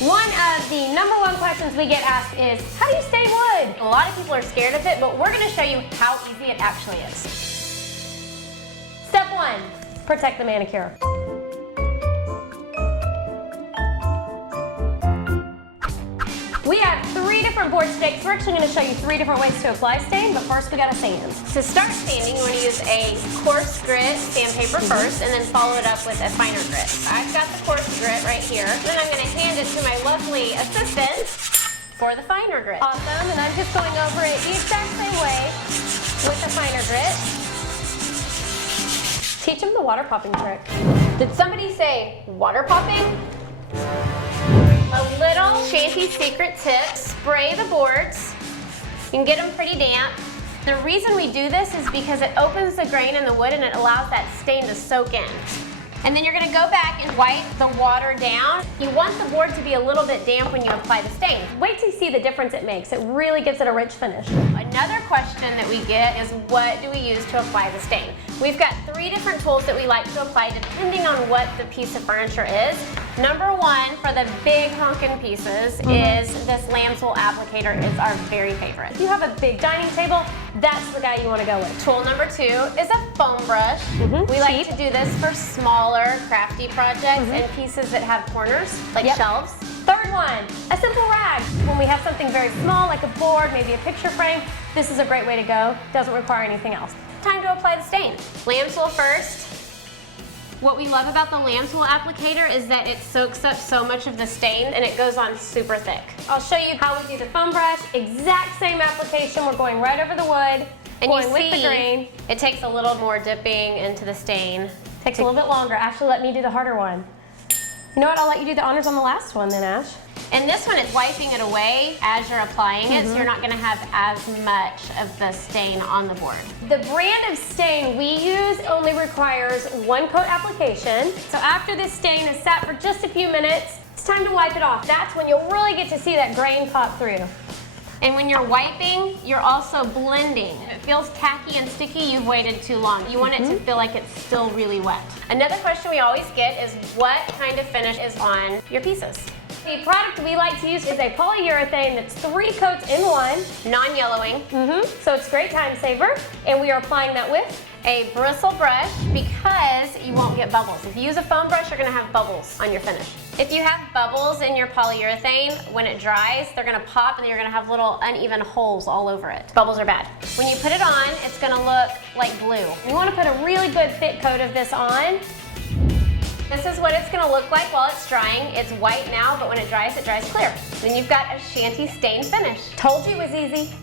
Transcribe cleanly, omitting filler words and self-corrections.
One of the #1 questions we get asked is, how do you stain wood? A lot of people are scared of it, but we're gonna show you how easy it actually is. Step 1, protect the manicure. We have 3 different board stakes. We're actually going to show you 3 different ways to apply stain, but first we got to sand. To start sanding, you want to use a coarse grit sandpaper first, and then follow it up with a finer grit. I've got the coarse grit right here. Then I'm going to hand it to my lovely assistant for the finer grit. Awesome, and I'm just going over it the exact same way with the finer grit. Teach them the water popping trick. Did somebody say water popping? A little Shanty secret tip, spray the boards. You can get them pretty damp. The reason we do this is because it opens the grain in the wood and it allows that stain to soak in. And then you're gonna go back and wipe the water down. You want the board to be a little bit damp when you apply the stain. Wait till you see the difference it makes. It really gives it a rich finish. Another question that we get is, what do we use to apply the stain? We've got 3 different tools that we like to apply depending on what the piece of furniture is. #1 for the big honkin' pieces is this lamb's wool applicator. Is our very favorite. If you have a big dining table, that's the guy you want to go with. Tool #2 is a foam brush. We like to do this for smaller crafty projects and pieces that have corners, like shelves. Third one, a simple rag. When we have something very small, like a board, maybe a picture frame, this is a great way to go. Doesn't require anything else. Time to apply the stain. Lamb's wool first. What we love about the lamb's wool applicator is that it soaks up so much of the stain and it goes on super thick. I'll show you how we do the foam brush. Exact same application. We're going right over the wood, and going with the grain. It takes a little more dipping into the stain. Takes a little bit longer. Ashley, let me do the harder one. You know what? I'll let you do the honors on the last one then, Ash. And this one is wiping it away as you're applying it, so you're not going to have as much of the stain on the board. The brand of stain we use only requires 1 coat application. So after this stain is sat for just a few minutes, it's time to wipe it off. That's when you'll really get to see that grain pop through. And when you're wiping, you're also blending. If it feels tacky and sticky, you've waited too long. You want it to feel like it's still really wet. Another question we always get is, what kind of finish is on your pieces? The product we like to use is a polyurethane that's 3 coats in 1, non-yellowing. So it's a great time saver. And we are applying that with a bristle brush because you won't get bubbles. If you use a foam brush, you're gonna have bubbles on your finish. If you have bubbles in your polyurethane, when it dries, they're gonna pop and you're gonna have little uneven holes all over it. Bubbles are bad. When you put it on, it's gonna look like glue. You wanna put a really good thick coat of this on. This is what it's gonna look like while it's drying. It's white now, but when it dries clear. Then you've got a Shanty stain finish. Told you it was easy.